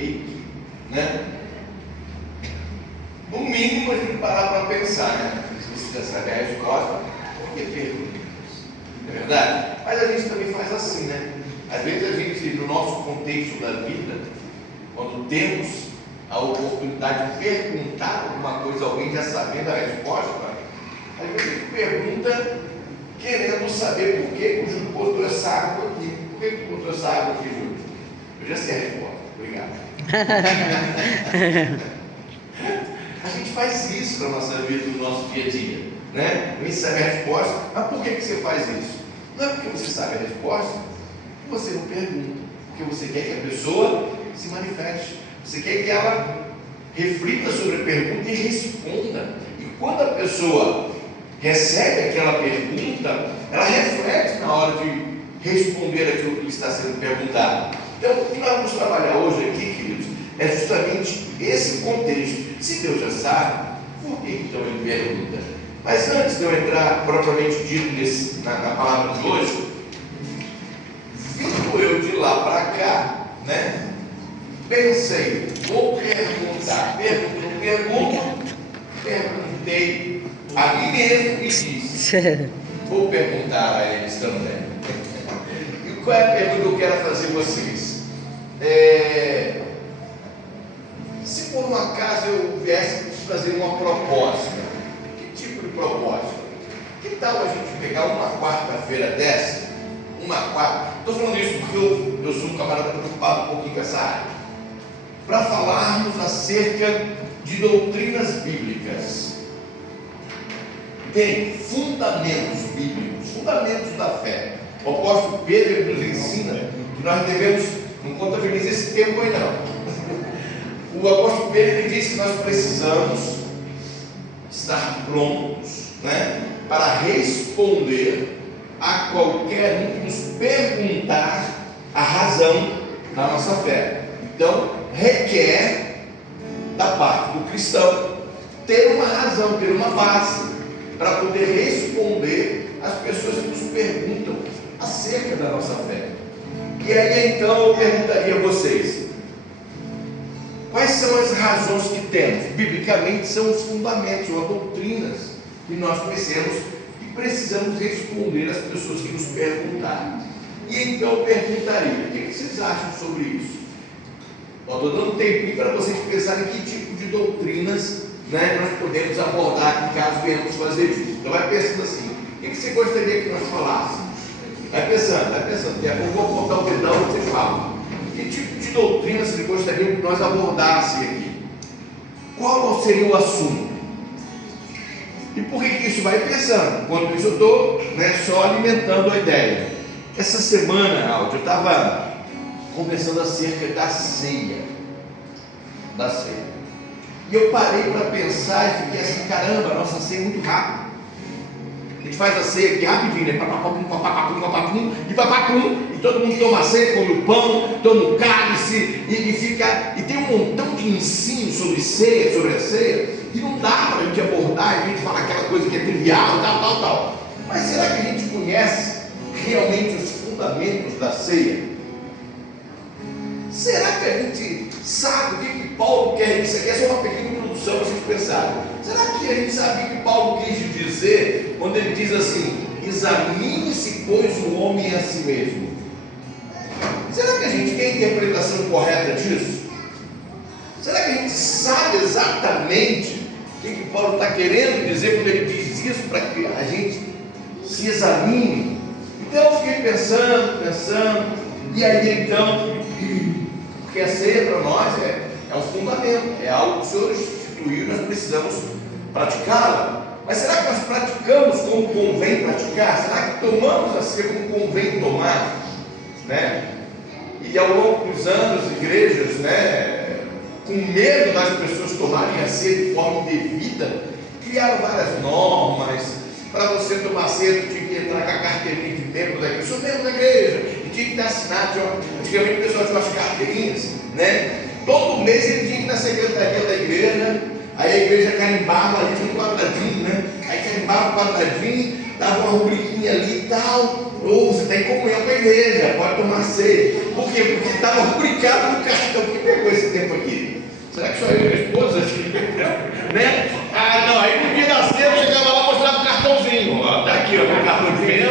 make, né? No mínimo a gente parar para pensar, né? Se você já sabe a resposta, por que perguntas? É verdade? Mas a gente também faz assim, né? Às vezes a gente, no nosso contexto da vida, quando temos a oportunidade de perguntar alguma coisa a alguém já sabendo a resposta, às vezes a gente pergunta querendo saber por que o Júlio botou essa água aqui. Por que tu botou essa água aqui, Júlio? Eu já sei a resposta. Obrigado. A gente faz isso para a nossa vida, no nosso dia a dia, né? A gente sabe a resposta, mas por que você faz isso? Não é porque você sabe a resposta que você não pergunta, porque você quer que a pessoa se manifeste, você quer que ela reflita sobre a pergunta e responda. E quando a pessoa recebe aquela pergunta, ela reflete na hora de responder aquilo que está sendo perguntado. Então, o que nós vamos trabalhar hoje aqui, queridos, é justamente esse contexto. Se Deus já sabe, por que então ele pergunta? Mas antes de eu entrar propriamente dito na palavra de hoje, vindo eu de lá para cá, né? Pensei, vou perguntar, perguntei a mim mesmo e disse, vou perguntar a eles também. E qual é a pergunta que eu quero fazer a vocês? Se por um acaso eu viesse fazer uma proposta, que tipo de proposta? Que tal a gente pegar uma quarta-feira dessa, estou falando isso porque eu sou um camarada preocupado um pouquinho com essa área, para falarmos acerca de doutrinas bíblicas. Tem fundamentos bíblicos, fundamentos da fé. O apóstolo Pedro nos ensina que nós devemos, não contabiliza esse tempo aí não. O apóstolo Pedro diz que nós precisamos estar prontos, né, para responder a qualquer um que nos perguntar a razão da nossa fé. Então, requer da parte do cristão ter uma razão, ter uma base para poder responder às pessoas que nos perguntam acerca da nossa fé. E aí então eu perguntaria a vocês, quais são as razões que temos? Biblicamente são os fundamentos, ou as doutrinas que nós conhecemos e precisamos responder às pessoas que nos perguntarem. E então eu perguntaria, o que vocês acham sobre isso? Estou dando um tempinho para vocês pensarem que tipo de doutrinas, né, nós podemos abordar aqui caso venhamos fazer isso. Então vai pensando assim, o que você gostaria que nós falássemos? Vai pensando, eu vou apontar o dedão e você fala. Que tipo de doutrina vocês gostariam que nós abordássemos aqui? Qual seria o assunto? E por que isso vai pensando? Enquanto isso eu estou, né, só alimentando a ideia. Essa semana, Aldo, eu estava conversando acerca da ceia. E eu parei para pensar e fiquei assim, caramba, a nossa ceia é muito rápida. A gente faz a ceia aqui rapidinho, né? Papapum, e todo mundo toma a ceia, come o pão, toma o cálice, e fica. E tem um montão de ensino sobre ceia, sobre a ceia, e não dá para a gente abordar, a gente fala aquela coisa que é trivial, tal. Mas será que a gente conhece realmente os fundamentos da ceia? Será que a gente sabe o que Paulo quer? Isso aqui é só uma pequena introdução para vocês pensarem. Será que a gente sabe o que Paulo quis dizer quando ele diz assim: examine-se, pois, o homem a si mesmo? Será que a gente tem a interpretação correta disso? Será que a gente sabe exatamente o que Paulo está querendo dizer quando ele diz isso para que a gente se examine? Então eu fiquei pensando, e aí então, porque a ceia para nós é um fundamento, é algo que o Senhor instituiu, nós precisamos praticá-la. Mas será que nós praticamos como convém praticar? Será que tomamos a ceia como convém tomar? Né? E ao longo dos anos, igrejas, né, com medo das pessoas tomarem a ceia de forma indevida, criaram várias normas. Para você tomar ceia, tinha que entrar com a carteirinha de membro da igreja. Sou membro da igreja, e tinha que estar assinado. Antigamente o pessoal tinha umas carteirinhas, né? Todo mês ele tinha que ir na secretaria da igreja. Aí a igreja carimbava ali, tinha um quadradinho, né? Aí carimbava o quadradinho, dava uma rubriquinha ali e tal. Ou você está em comunhão com a igreja, pode tomar ceia. Por quê? Porque estava rubricado no cartão. Quem pegou esse exemplo aqui. Será que só eu e minha esposa? Né? Ah, não, aí no dia da ceia eu chegava lá e mostrava o cartãozinho. Ó, tá aqui, ó, meu cartão de membro,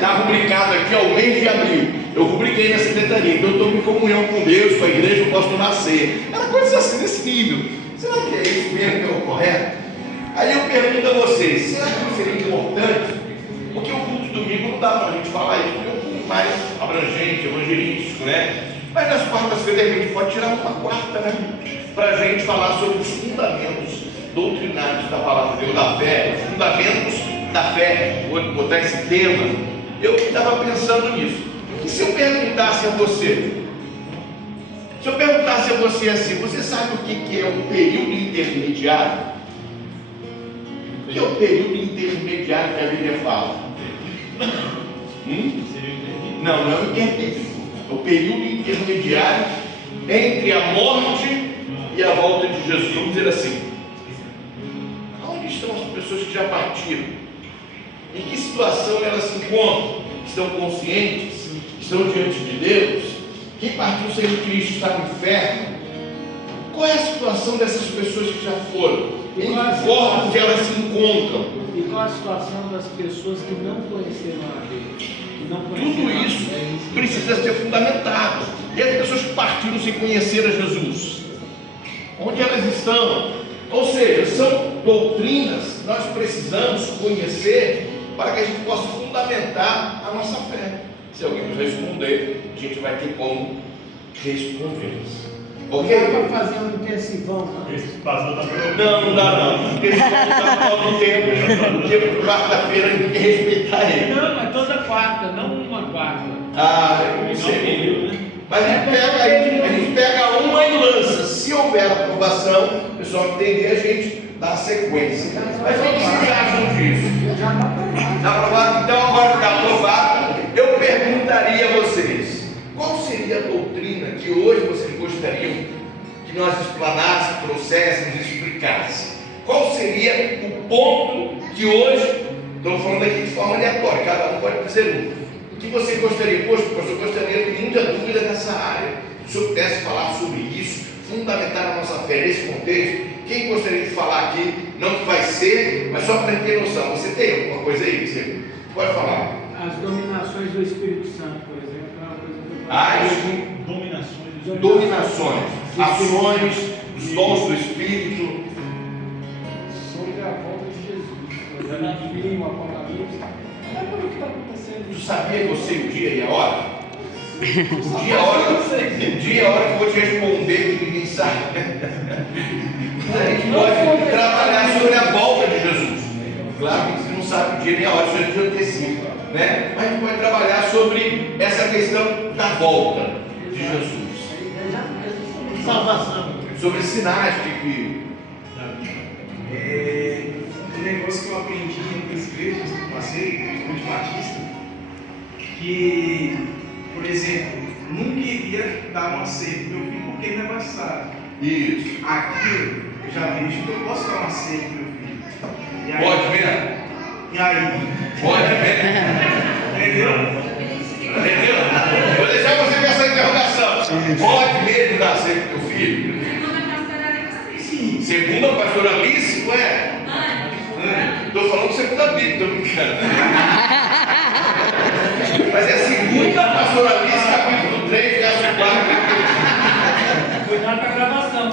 tá rubricado aqui, ó, o mês de abril. Eu rubriquei na secretaria, então eu estou em comunhão com Deus, com a igreja, eu posso tomar ceia. Era coisas assim nesse nível. Será que é isso mesmo que é o correto? Aí eu pergunto a vocês, será que não seria importante? Porque o culto domingo não dá para a gente falar isso, porque é um culto mais abrangente, evangelístico, né? Mas nas quartas-feiras a gente pode tirar uma quarta, né? Para a gente falar sobre os fundamentos doutrinários da palavra de Deus, da fé, os fundamentos da fé. Vou botar esse tema. Eu estava pensando nisso. E se eu perguntasse a você, assim, você sabe o que é o período intermediário? O que é o período intermediário que a Bíblia fala? Não, não é o intermediário. É o período intermediário entre a morte e a volta de Jesus. Vamos dizer assim. Onde estão as pessoas que já partiram? Em que situação elas se encontram? Estão conscientes? Estão diante de Deus? Quem partiu sem Cristo está no inferno? Qual é a situação dessas pessoas que já foram? Em que forma que elas se encontram? E qual a situação das pessoas que não conheceram a Deus? Tudo isso precisa ser fundamentado. E as pessoas que partiram sem conhecer a Jesus, onde elas estão? Ou seja, são doutrinas que nós precisamos conhecer para que a gente possa fundamentar a nossa fé. Se alguém nos responder, a gente vai ter como responder. Ok? Dá para fazer um intensivão, não? Não dá não. Porque senão não dá todo tempo. Porque quarta-feira a gente tem que respeitar ele. Não, mas toda quarta, não uma quarta. Ah, eu não sei. Mas a gente pega uma e lança. Se houver aprovação, o pessoal entender, a gente dá a sequência. Mas o que vocês acham disso? Já está aprovado. Está aprovado? Então agora que está aprovado, eu perguntaria a vocês, qual seria a doutrina que hoje vocês gostariam que nós explanássemos, trouxéssemos, explicassemos? Qual seria o ponto que hoje, estou falando aqui de forma aleatória, cada um pode dizer um. O que você gostaria? Poxa, pastor, eu gostaria de ter muita dúvida nessa área. Se eu pudesse falar sobre isso, fundamentar a nossa fé nesse contexto, quem gostaria de falar aqui, não que vai ser, mas só para ter noção, você tem alguma coisa aí? Você pode falar? As dominações do Espírito Santo, por exemplo, é uma coisa que eu dominações, ações, os dons do Espírito. Sobre a volta de Jesus. Eu já vi o Apocalipse. Olha o que está acontecendo. Tu sabia que eu sei o dia e a hora? O dia e a hora que eu vou te responder que ninguém sabe. A gente pode trabalhar sobre a volta de Jesus. Claro que você não sabe o dia nem a hora, isso é de antecipo, né? Mas a gente pode trabalhar sobre essa questão da volta de Jesus. Salvação. Sobre sinais que um negócio que eu aprendi nas igrejas que eu passei, principalmente batista, que, por exemplo, nunca iria dar uma ceia para meu filho porque ele não é batizado. isso. Aqui eu já vejo que eu posso dar uma ceia para meu filho. E aí, Pode ver? E aí? Pode ver? Entendeu? Vou deixar você com essa interrogação. Pode mesmo dar ceia para o teu filho? Sim. Segunda pastora Alice, não é? Estou falando segunda Bíblia, estou brincando. Mas é segunda pastora Alice, capítulo 3, verso 4. Cuidado com a gravação, ó.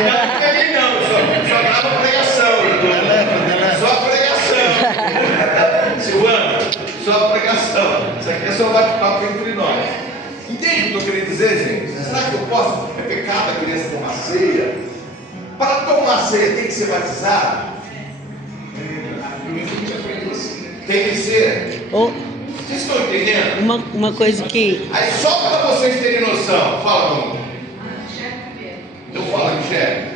Não peguei não, só grava pregação. Só pregação. Silvana, só pregação. Isso aqui é só bate-papo entre nós. Entende o que eu estou querendo dizer, gente? Será que eu posso? É pecado a criança tomar ceia? Para tomar ceia tem que ser batizado? Tem que ser. Vocês estão entendendo? Uma coisa que... Aí só para vocês terem noção, fala, Bruno. Então fala, Michele.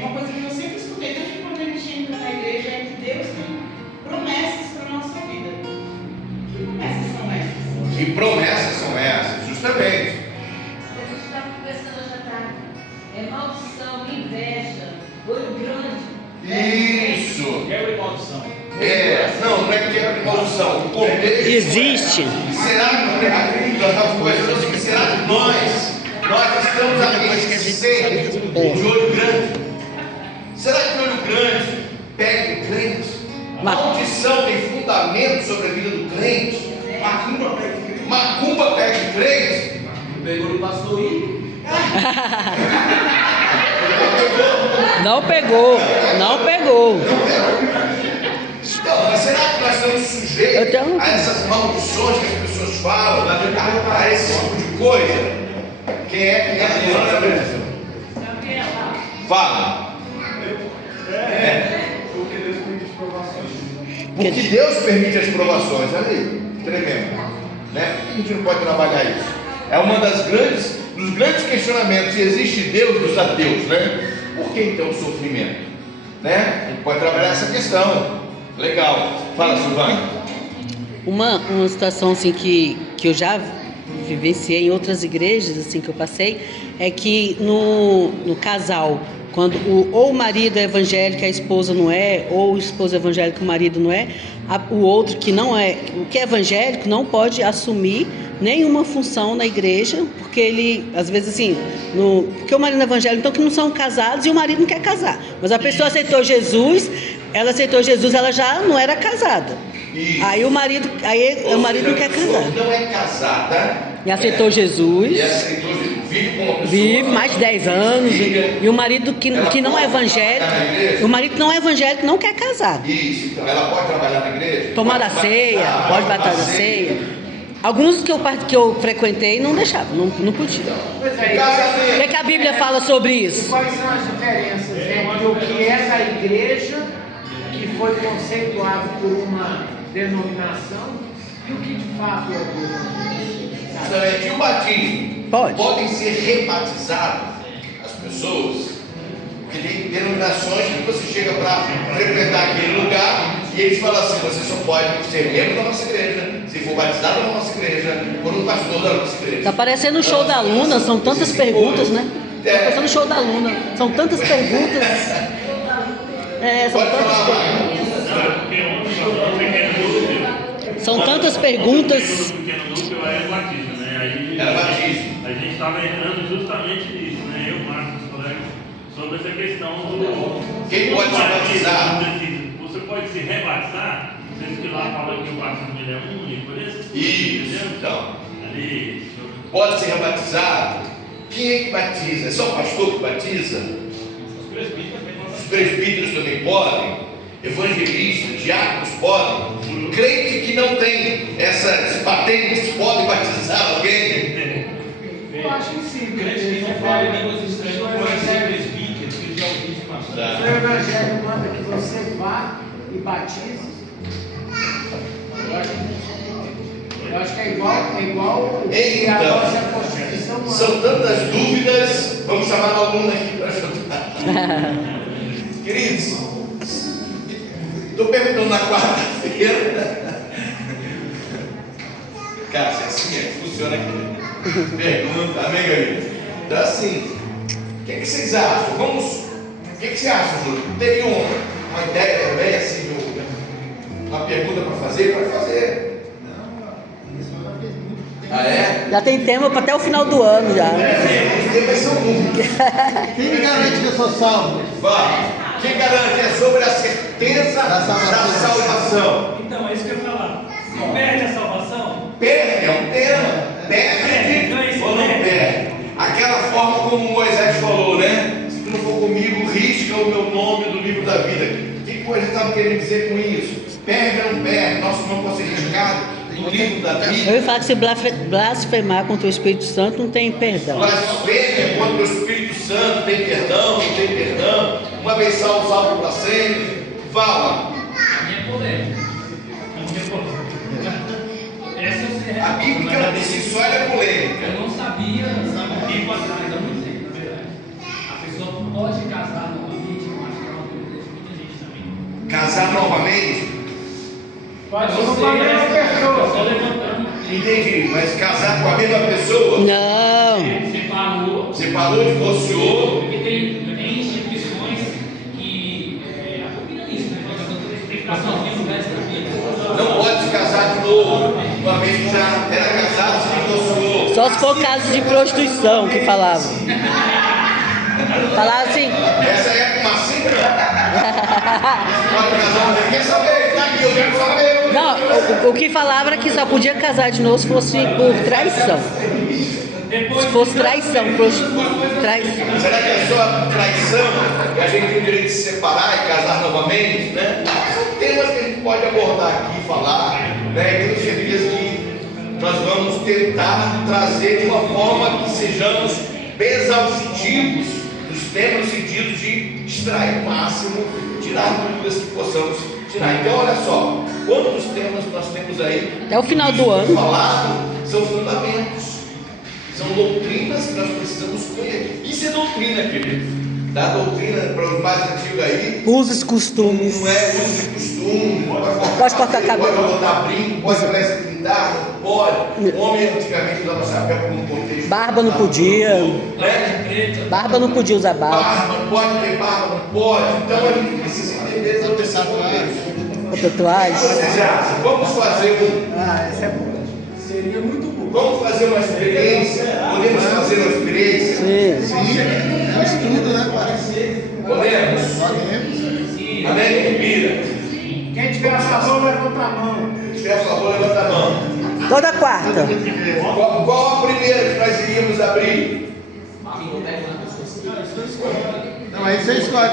Uma coisa que eu sempre escutei desde quando a gente entra na igreja é que Deus tem promessas para a nossa vida. Que promessas são essas? Que promessas são essas? Justamente. A gente estava conversando hoje à tarde. É maldição, inveja, olho grande. Isso. Quebra e maldição. Não é quebra de maldição. O contexto Existe. Será que nós estávamos conversando assim, será que nós estamos aqui sempre de olho grande? Será que o olho grande pega o crente? A maldição tem fundamento sobre a vida do crente? Macumba pega o crente. Macumba pega o crente? Pegou no pastor I. Não pegou. Então, mas será que nós estamos sujeitos a essas maldições que as pessoas falam, a esse tipo de coisa? Quem é a Gabriela? Fala. Porque Deus permite as provações. Porque Deus permite as provações, olha aí, tremendo, né? Por que a gente não pode trabalhar isso? É uma dos grandes questionamentos, se existe Deus dos ateus, né? Por que então o sofrimento? Né? A gente pode trabalhar essa questão. Legal. Fala, Silvana. Uma situação assim que eu já vivenciei em outras igrejas assim que eu passei é que no casal, quando ou o marido é evangélico, a esposa não é, ou o esposo é evangélico, o marido não é, o outro que não é, o que é evangélico não pode assumir nenhuma função na igreja, porque ele, às vezes assim, porque o marido é evangélico, então que não são casados e o marido não quer casar. Mas a pessoa aceitou Jesus, ela já não era casada. Isso. Aí o marido não quer casar. Não é casada. E aceitou Jesus. E aceitou Jesus. Vive com uma pessoa. Vive mais de 10 anos. E o marido que não é evangélico. O marido que não é evangélico não quer casar. Isso, então ela pode trabalhar na igreja? Tomar a ceia, pode bater a ceia. Alguns que eu frequentei não deixavam, não podia. O que a Bíblia fala sobre isso? Quais são as diferenças entre o que é da igreja, que foi conceituado por uma denominação, e o que de fato é Deus? E o batismo? Podem ser rebatizadas as pessoas? Porque tem denominações que você chega para frequentar aquele lugar e eles falam assim: você só pode ser membro da nossa igreja, se for batizado na nossa igreja, por um pastor da nossa igreja. Está parecendo o show da Luna, são tantas perguntas, né? Está parecendo o show da Luna, são tantas perguntas. São tantas perguntas. São tantas perguntas. Era batismo. A gente estava entrando justamente nisso, né? Eu, Marcos, os colegas, sobre essa questão do. Quem pode se batizar? Você pode se rebatizar? Vocês que lá falam que o batismo ele é único, por isso? Isso, então. Ali. Pode ser rebatizado? Quem é que batiza? É só o pastor que batiza? Os presbíteros também podem? Evangelistas, diáconos podem? Crente que não tem essas patentes pode batizar alguém? Eu acho que sim. Crente que não fala em línguas estranhas não pode ser presbítero, que já ouvi de passar. O Evangelho manda que você vá e batize. Eu acho que é igual Então, a nossa Constituição manda. são tantas dúvidas, vamos chamar o aluno aqui para ajudar. Queridos, estou perguntando na quarta-feira. Cara, se assim é que funciona aqui. Pergunta, amém, Gabriel? Então assim, o que vocês acham? O que você acha, Júlio? Teria uma ideia também, assim, uma pergunta para fazer? Pode fazer. Ah, é? Já tem tema para até o final do ano já. Os temas são muitos. Quem me garante que eu sou salvo? Vai. Quem garante é sobre a certeza da salvação. Então, é isso que eu ia falar. Se perde a salvação, Perde, é um termo. Perde ou não perde? Aquela forma como Moisés falou, né? Se tu não for comigo, risca o meu nome do livro da vida. O que Moisés estava querendo dizer com isso? Perde ou não perde? Nosso nome pode ser riscado do livro da vida. Eu ia falar que se blasfemar contra o Espírito Santo não tem perdão. Blasfêmia contra o Espírito Santo, tem perdão, não tem perdão. Uma vez salvo, salvo para sempre. Fala. a minha polêmica. Essa eu sei. A Bíblia por si só é polêmica. Eu não sabia, sabe, um tempo atrás, há muito tempo, na verdade. A pessoa pode casar novamente, eu acho que é uma dúvida de muita gente também. Casar novamente? Pode Não, ser, com a mesma pessoa. só levantando. Entendi, mas casar com a mesma pessoa? Não. Separou, Divorciou. porque tem instituições que abominam isso, né? Tem que ficar sozinho no resto da vida. Não pode se casar de novo. Uma vez que já era casado, se divorciou. Só se for caso de prostituição que falava. Falava assim. Essa aí é uma simples. Quer saber? Tá aqui, eu quero saber. Não, o que falava era que só podia casar de novo se fosse por traição. Se fosse traição, traição. Será que é só traição que a gente tem o direito de se separar e casar novamente, né? São temas que a gente pode abordar aqui, falar, né? E tenho certeza que nós vamos tentar trazer de uma forma que sejamos bem exaustivos dos temas no sentido de extrair o máximo, tirar dúvidas que possamos tirar. Então, olha só, quantos temas nós temos aí? Até o final do ano. Falado são fundamentos. São doutrinas que nós precisamos conhecer. Isso é doutrina, querido. Da doutrina para os mais antigos aí. Usos e costumes. Não é uso e costume. Pode cortar cabelo. Pode botar brinco, pode parecer pintar, não pode. O homem antigamente usava chapéu como um contexto. Barba não podia. Né? Barba não podia usar barba. Barba, pode ter barba, não pode. Então a gente precisa entender todo esse contexto. Tatuagem. Vamos fazer essa é boa. Seria muito bom. Vamos fazer uma experiência? Podemos fazer uma experiência? Sim. É um estudo, né? Podemos? Podemos. Amém? Vira. Quem tiver a favor, levanta a mão. Quem tiver a favor, levanta a mão. Toda quarta. Qual a primeira que nós iríamos abrir? Não, aí você escolhe.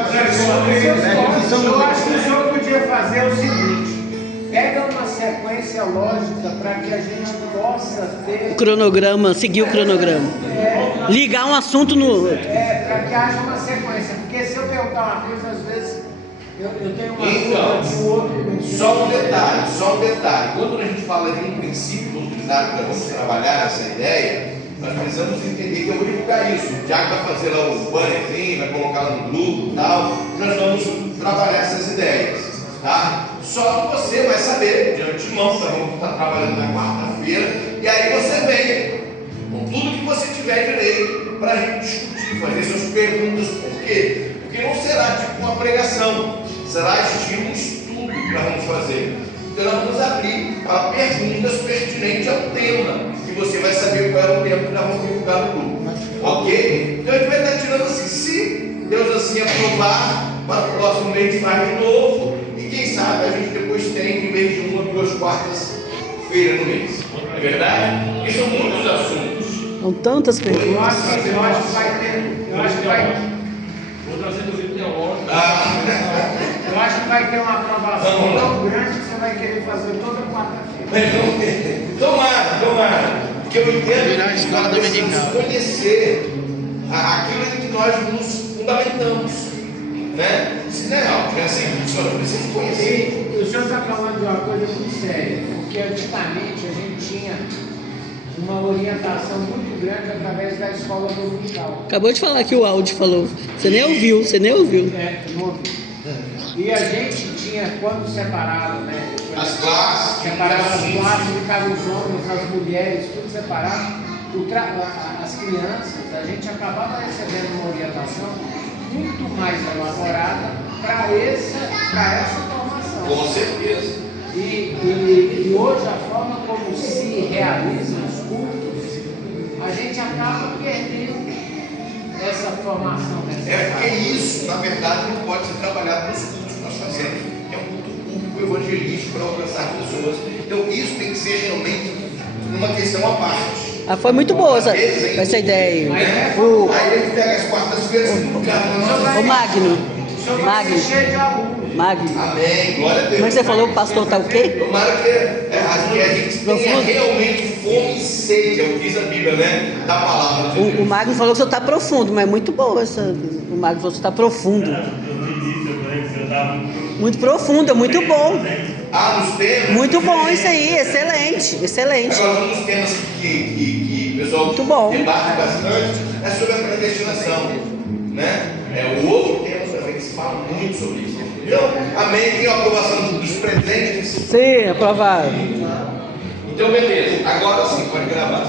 Eu acho que o senhor podia fazer o seguinte: pega uma sequência lógica para que a gente possa ter. O cronograma, seguir o cronograma. Ligar um assunto no outro. Para que haja uma sequência. Porque se eu perguntar uma coisa, às vezes eu tenho uma Então, dúvida que o outro. só um detalhe. Quando a gente fala de um princípio doutrinário para vamos trabalhar essa ideia, nós precisamos entender que eu vou divulgar isso. O Tiago vai fazer lá o bannerzinho, vai colocar lá no grupo e tal. Nós vamos trabalhar essas ideias. Tá? Só que você vai saber de antemão, tá? Vamos estar trabalhando na quarta-feira, e aí você vem com tudo que você tiver direito para a gente discutir, fazer suas perguntas. Por quê? Porque não será tipo uma pregação, será estilo um estudo que nós vamos fazer. Então nós vamos abrir para perguntas pertinentes ao tema, e você vai saber qual é o tema que nós vamos divulgar no grupo. Ok? Então a gente vai estar tirando assim, se Deus assim aprovar, para o próximo mês faz de novo. E quem sabe a gente depois tem, em vez de 1 ou 2 quartas-feiras no mês. Não é verdade? Porque são muitos assuntos. São tantas Eu perguntas. acho que vai ter. Eu acho que vai. Vou trazer do jeito teórico. Eu acho que vai ter uma aprovação tão grande que você vai querer fazer toda quarta-feira. Tomara. Porque eu entendo Virar a que escola nós precisamos dominical. conhecer aquilo em que nós nos fundamentamos. Né? Isso não é algo, é assim, só precisa conhecer. E o senhor está falando de uma coisa muito séria, porque antigamente a gente tinha uma orientação muito grande através da escola dominical. Acabou de falar que o áudio falou. Você nem ouviu. Não ouviu. E a gente tinha, quando separava, né? As classes, Separava as classes, ficavam os homens, as mulheres, tudo separado. As crianças, a gente acabava recebendo uma orientação muito mais elaborada para essa formação. com certeza. E hoje a forma como se realizam os cultos, a gente acaba perdendo essa formação necessária. É porque isso, na verdade, não pode ser trabalhado nos cultos que nós fazemos, que é um culto público evangelístico para alcançar pessoas. Então isso tem que ser realmente uma questão à parte. Foi muito boa essa ideia. Aí a gente pega as quartas-feiras e O Magno. Magno. Amém, glória a Deus. Como é que você falou? O pastor tá o quê? Tomara que a gente tenha realmente fome e sede, é o que diz a Bíblia, né? Da palavra de Deus. O Magno falou que você tá profundo, mas é muito boa essa. O Magno falou que você tá profundo. Muito profundo, muito bom. Nos temas. Muito bom isso aí, excelente. Agora, um dos temas que o pessoal Muito bom. debate bastante é sobre a predestinação, né? É o outro tema também que se fala muito sobre isso. Então, amém, tem a aprovação dos presentes. Sim, aprovado. Então, beleza. Agora sim, pode gravar.